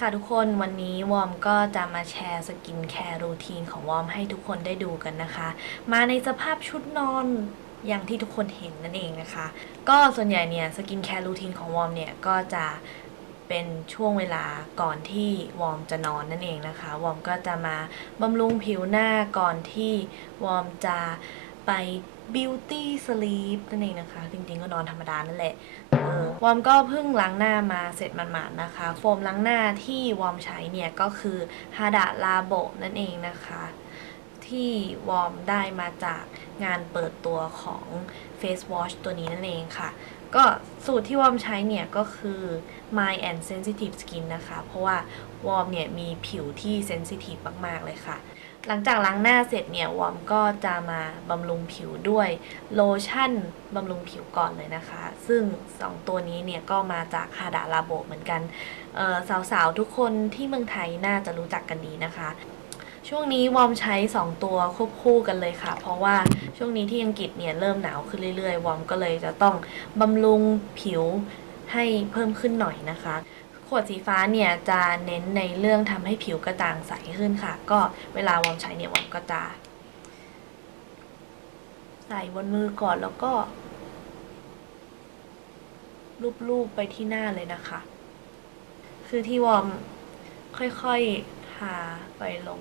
ค่ะทุกคนวันนี้วอมก็จะมาแชร์สกินแคร์รูทีนของวอมให้ทุกคนได้ดูกันนะคะ มาในสภาพชุดนอนอย่างที่ทุกคนเห็นนั่นเองนะคะ ก็ส่วนใหญ่เนี่ยสกินแคร์รูทีนของวอมเนี่ยก็จะเป็นช่วงเวลาก่อนที่วอมจะนอนนั่นเองนะคะ วอมก็จะมาบำรุงผิวหน้าก่อนที่วอมจะไป beauty sleep นั่นเองนะคะ จริงๆก็นอนธรรมดานั่นแหละวอมก็เพิ่งล้างหน้ามาเสร็จหมาดๆนะคะ โฟมล้างหน้าที่วอมใช้เนี่ยก็คือฮาดะลาโบนั่นเองนะคะ ที่วอมได้มาจากงานเปิดตัวของ Face Wash ตัวนี้นั่นเองค่ะ ก็สูตรที่วอมใช้เนี่ยก็คือ My and Sensitive Skin นะคะ เพราะว่าวอมเนี่ยมีผิวที่เซนซิทีฟมากๆเลยค่ะ หลังจากล้างหน้าเสร็จเนี่ยวอมก็จะมาบำรุงผิวด้วยโลชั่นบำรุงผิวก่อนเลยนะคะ ซึ่ง 2 ตัวนี้เนี่ยก็มาจากฮาดาลาโบเหมือนกันสาวๆ ทุกคนที่เมืองไทยน่าจะรู้จักกันดีนะคะ ช่วงนี้วอมใช้ 2 ตัวควบคู่กันเลยค่ะ เพราะว่าช่วงนี้ที่อังกฤษเนี่ยเริ่มหนาวขึ้นเรื่อยๆ วอมก็เลยจะต้องบำรุงผิวให้เพิ่มขึ้นหน่อยนะคะ ขวดสีฟ้าเนี่ยจะเน้นในเรื่องทำให้ผิวกระจ่างใสขึ้นค่ะ ก็เวลาวอร์มใช้เนี่ยวอร์มก็จะใส่บนมือก่อนแล้วก็ลูบๆไปที่หน้าเลยนะคะ คือที่วอร์มค่อยๆทาไปลง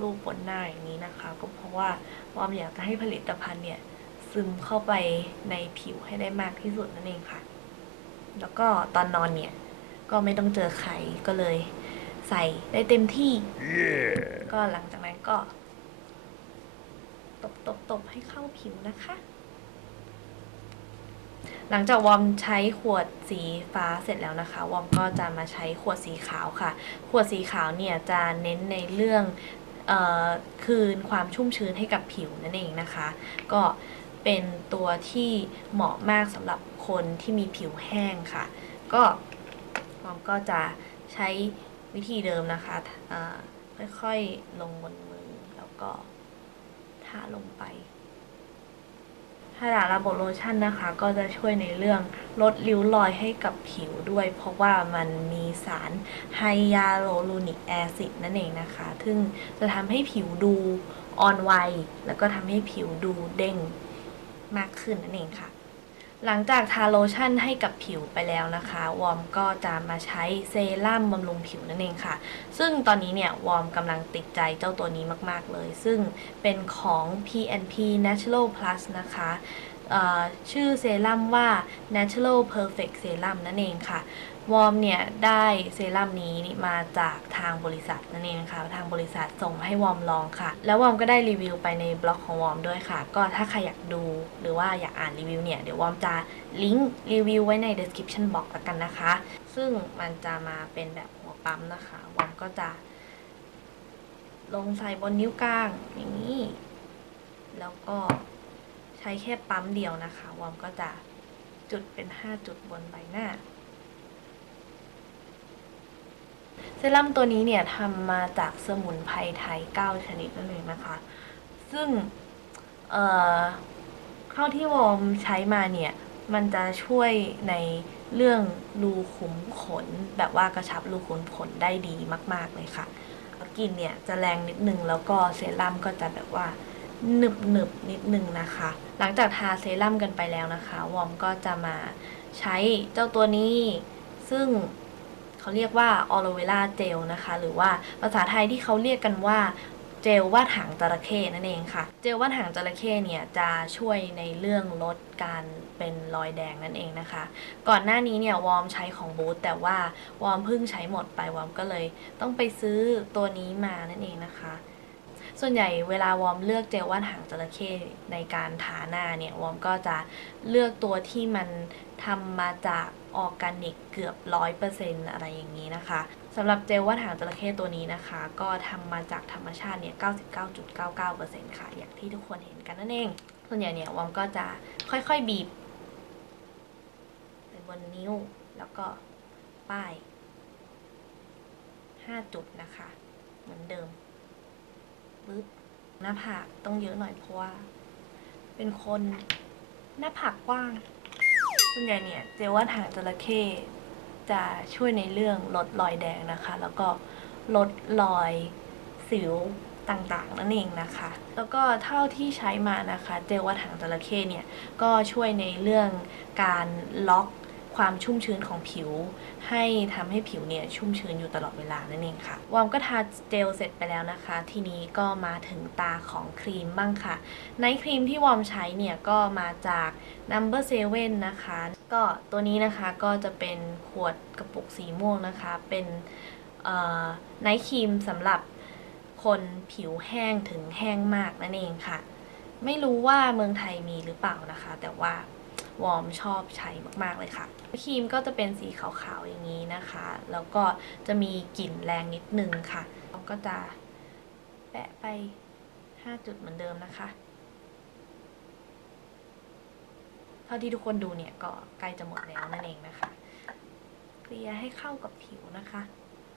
รูปๆบนหน้าอย่างนี้นะคะ ก็เพราะว่าวอร์มอยากจะให้ผลิตภัณฑ์เนี่ย ซึมเข้าไปในผิวให้ได้มากที่สุดนั่นเองค่ะ แล้วก็ตอนนอนเนี่ย ก็ไม่ต้องเจอใครก็เลยใส่ได้เต็มที่ก็หลังจากนั้นก็ ตบตบตบให้เข้าผิวนะคะ หลังจากวอร์มใช้ขวดสีฟ้าเสร็จแล้วนะคะ วอร์มก็จะมาใช้ขวดสีขาวค่ะ ขวดสีขาวเนี่ยจะเน้นในเรื่องเออคืนความชุ่มชื้นให้กับผิวนั่นเองนะคะ ก็เป็นตัวที่เหมาะมากสำหรับคนที่มีผิวแห้งค่ะ ก็ว อร์มก็จะใช้วิธีเดิมนะคะค่อยๆลงบนมือแล้วก็ทาลงไปฮาดาลาโบโลชั่นนะคะ ก็จะช่วยในเรื่องลดริ้วรอยให้กับผิวด้วย เพราะว่ามันมีสารไฮยาโรลูนิกแอซิดนั่นเองนะคะ ซึ่งจะทำให้ผิวดูอ่อนวัย แล้วก็ทำให้ผิวดูเด้งมากขึ้นนั่นเองค่ะ หลังจากทาโลชั่นให้กับผิวไปแล้วนะคะ วอร์มก็จะมาใช้เซรั่มบำรุงผิวนั่นเองค่ะ ซึ่งตอนนี้เนี่ยวอร์มกำลังติดใจเจ้าตัวนี้มาก ๆ เลย ซึ่งเป็นของ PNP Natural Plus นะคะชื่อเซรั่มว่า Natural Perfect Serum นั่นเองค่ะ วอร์มเนี่ยได้เซรั่มนี้มาจากทางบริษัทนั่นเองค่ะ ทางบริษัทส่งมาให้วอร์มลองค่ะ แล้ววอร์มก็ได้รีวิวไปในบล็อกของวอร์มด้วยค่ะ ก็ถ้าใครอยากดูหรือว่าอยากอ่านรีวิวเนี่ย เดี๋ยววอร์มจะลิงก์รีวิวไว้ใน description box แล้วกันนะคะ ซึ่งมันจะมาเป็นแบบหัวปั๊มนะคะ วอร์มก็จะ ลงใส่บนนิ้วกลางอย่างนี้ แล้วก็ ช้แค่ปั๊มเดียวนะคะวอมก็จะจุดเป็น 5 จุดบนใบหน้า เซรั่มตัวนี้เนี่ยทำมาจากสมุนไพรไทย 9 ชนิดนั่นเองนะคะ ซึ่งเอ่อเข้าที่วอมใช้มาเนี่ย มันจะช่วยในเรื่องรูขุมขน แบบว่ากระชับรูขุมขนได้ดีมาก ๆ เลยค่ะกลิ่นเนี่ยจะแรงนิดนึงแล้วก็เซรั่มก็จะแบบว่า หนึบหนึบๆนิดนึงนะคะ หลังจากทาเซรั่มกันไปแล้วนะคะ วอมก็จะมาใช้เจ้าตัวนี้ ซึ่งเขาเรียกว่าออโลเวล่าเจลนะคะ หรือว่าภาษาไทยที่เขาเรียกกันว่าเจลว่าดหางจระเข้นั่นเองค่ะ เจลว่าดหางจระเข้เนี่ยจะช่วยในเรื่องลดการเป็นรอยแดงนั่นเองนะคะ ก่อนหน้านี้เนี่ยวอร์มใช้ของบูธแต่ว่าวอร์มเพิ่งใช้หมดไปวอร์มก็เลย ต้องไปซื้อตัวนี้มานั่นเองนะคะ ส่วนใหญ่เวลาวอมเลือกเจลว่านหางจระเข้ในการทาหน้าเนี่ยวอมก็จะเลือกตัวที่มันทำมาจากออร์แกนิกเกือบร้อยเปอร์เซ็นต์อะไรอย่างนี้นะคะสำหรับเจลว่านหางจระเข้ตัวนี้นะคะ ก็ทำมาจากธรรมชาติเนี่ย99.99%ค่ะ อย่างที่ทุกคนเห็นกันนั่นเอง ส่วนใหญ่เนี่ยวอมก็จะค่อยๆบีบไปบนนิ้วแล้วก็ป้าย 5 จุดนะคะ เหมือนเดิม ปึ๊บหน้าผากต้องเยอะหน่อยเพราะว่า เป็นคนหน้าผากกว้างส่วนใหญ่เนี่ยเจลว่าหางจระเข้จะช่วยในเรื่องลดรอยแดงนะคะ แล้วก็ลดรอยสิวต่างๆ นั่นเองนะคะ แล้วก็เท่าที่ใช้มานะคะ เจลวัดหางจระเข้เนี่ย ก็ช่วยในเรื่องการล็อก ความชุ่มชื้นของผิว ให้ทำให้ผิวเนี่ยชุ่มชื้นอยู่ตลอดเวลานั่นเองค่ะวอมก็ทาเจลเสร็จไปแล้วนะคะ ทีนี้ก็มาถึงตาของครีมบ้างค่ะในครีมที่วอมใช้เนี่ยก็มาจาก Number 7นะคะ ก็ตัวนี้นะคะก็จะเป็นขวดกระปุกสีม่วงนะคะ เป็นไนท์ครีมสำหรับคนผิวแห้งถึงแห้งมากนั่นเองค่ะ ไม่รู้ว่าเมืองไทยมีหรือเปล่านะคะ แต่ว่า วอร์มชอบใช้มากๆเลยค่ะครีมก็จะเป็นสีขาวๆอย่างนี้นะคะ แล้วก็จะมีกลิ่นแรงนิดนึงค่ะเราก็จะแปะไป 5 จุดเหมือนเดิมนะคะ เท่าที่ทุกคนดูเนี่ยก็ใกล้จะหมดแล้วนั่นเองนะคะเกลี่ยให้เข้ากับผิวนะคะ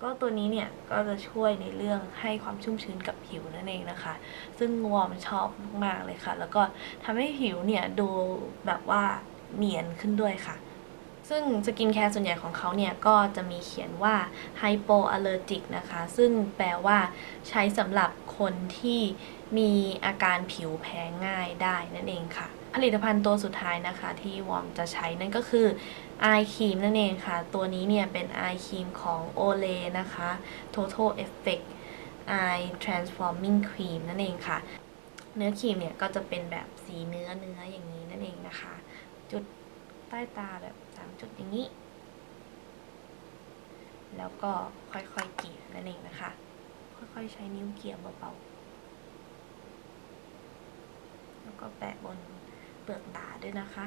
ก็ตัวนี้เนี่ยก็จะช่วยในเรื่องให้ความชุ่มชื้นกับผิวนั่นเองนะคะ ซึ่งวอมชอบมากๆเลยค่ะ แล้วก็ทำให้ผิวเนี่ยดูแบบว่าเนียนขึ้นด้วยค่ะ ซึ่งสกินแคร์ส่วนใหญ่ของเขาเนี่ยก็จะมีเขียนว่า hypoallergic นะคะ ซึ่งแปลว่าใช้สำหรับคนที่มีอาการผิวแพ้ง่ายได้นั่นเองค่ะ ผลิตภัณฑ์ตัวสุดท้ายนะคะที่วอมจะใช้นั่นก็คือ eye cream นั่นเองค่ะ ตัวนี้เนี่ยเป็น eye cream ของ Olay นะคะ Total Effect eye transforming cream นั่นเองค่ะ เนื้อครีมเนี่ยก็จะเป็นแบบสีเนื้อเนื้ออย่างนี้นั่นเองนะคะ จุดใต้ตาแบบสามจุดอย่างนี้ แล้วก็ค่อยๆเกี่ยนั่นเองนะคะ ค่อยๆใช้นิ้วเกี่ยเบาๆ แล้วก็แปะบนเปลือกตาด้วยนะคะ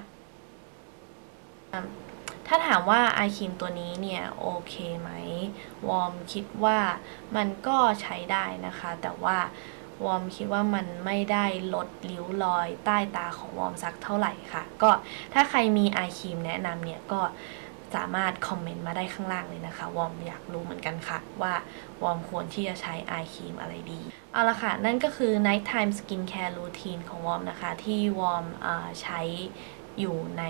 ถ้าถามว่าไอครีมตัวนี้เนี่ยโอเคไหมวอร์มคิดว่ามันก็ใช้ได้นะคะ แต่ว่าวอมคิดว่ามันไม่ได้ลดริ้วรอยใต้ตาของวอมสักเท่าไหร่ค่ะ ก็ถ้าใครมีไอครีมแนะนำเนี่ยก็สามารถคอมเมนต์มาได้ข้างล่างเลยนะคะ วอมอยากรู้เหมือนกันค่ะ ว่าวอมควรที่จะใช้ไอครีมอะไรดี เอาละค่ะ นั่นก็คือ nighttime skincare routine ของวอมนะคะ ที่วอมใช้อยู่ใน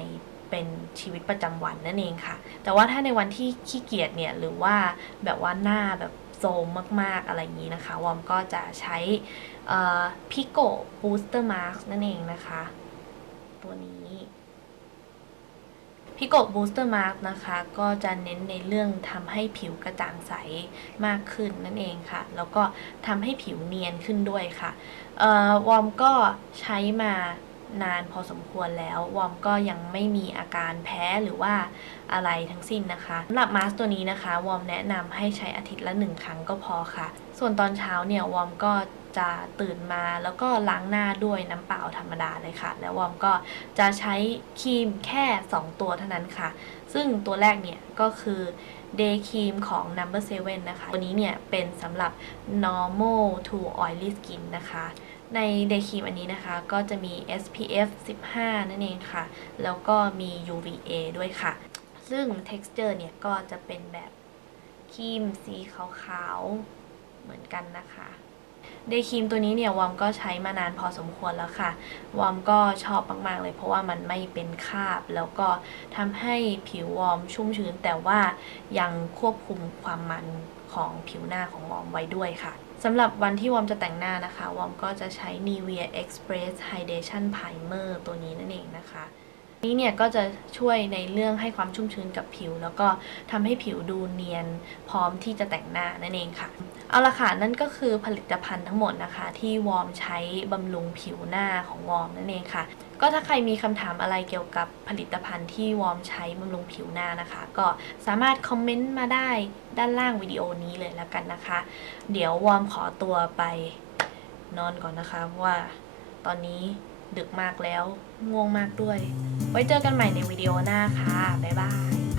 เป็นชีวิตประจำวันนั่นเองค่ะ แต่ว่าถ้าในวันที่ขี้เกียจเนี่ยหรือว่าแบบว่าหน้าแบบโซมมากๆอะไรอย่างนี้นะคะวอมก็จะใช้พิโกบูสเตอร์มาร์กนั่นเองนะคะ ตัวนี้พิโกบูสเตอร์มาร์กนะคะก็จะเน้นในเรื่องทำให้ผิวกระจ่างใสมากขึ้นนั่นเองค่ะ แล้วก็ทำให้ผิวเนียนขึ้นด้วยค่ะวอมก็ใช้มา นานพอสมควรแล้ว วอร์มก็ยังไม่มีอาการแพ้หรือว่าอะไรทั้งสิ้นนะคะสำหรับมาสก์ตัวนี้นะคะ วอร์มแนะนำให้ใช้อาทิตย์ละหนึ่งครั้งก็พอค่ะ ส่วนตอนเช้าเนี่ยวอร์มก็จะตื่นมาแล้วก็ล้างหน้าด้วยน้ำเปล่าธรรมดาเลยค่ะ แล้ววอมก็จะใช้ครีมแค่ 2 ตัวเท่านั้นค่ะ ซึ่งตัวแรกเนี่ยก็คือ Day Cream ของ Number 7 นะคะ ตัวนี้เนี่ยเป็นสำหรับ normal to oily skin นะคะ ใน Day Cream อันนี้นะคะ ก็จะมี SPF 15 นั่นเองค่ะ แล้วก็มี UVA ด้วยค่ะ ซึ่ง texture เนี่ย ก็จะเป็นแบบครีมสีขาวๆ เหมือนกันนะคะเดย์ครีมตัวนี้เนี่ยวอมก็ใช้มานานพอสมควรแล้วค่ะ วอมก็ชอบมาก ๆ เลยเพราะว่ามันไม่เป็นคราบ แล้วก็ทำให้ผิววอมชุ่มชื้น แต่ว่ายังควบคุมความมันของผิวหน้าของวอมไว้ด้วยค่ะ สำหรับวันที่วอมจะแต่งหน้านะคะ วอมก็จะใช้ Nivea Express Hydration Primer ตัวนี้นั่นเองนะคะ นี้เนี่ยก็จะช่วยในเรื่องให้ความชุ่มชื้นกับผิว แล้วก็ทำให้ผิวดูเนียนพร้อมที่จะแต่งหน้านั่นเองค่ะ เอาละค่ะ นั่นก็คือผลิตภัณฑ์ทั้งหมดนะคะ ที่วอมใช้บำรุงผิวหน้าของวอมนั่นเองค่ะ ก็ถ้าใครมีคำถามอะไรเกี่ยวกับผลิตภัณฑ์ที่วอร์มใช้บำรุงผิวหน้านะคะ ก็สามารถคอมเมนต์มาได้ด้านล่างวิดีโอนี้เลยแล้วกันนะคะ เดี๋ยววอร์มขอตัวไปนอนก่อนนะคะเพราะว่าตอนนี้ดึกมากแล้วง่วงมากด้วย ไว้เจอกันใหม่ในวิดีโอหน้าค่ะ บ๊ายบาย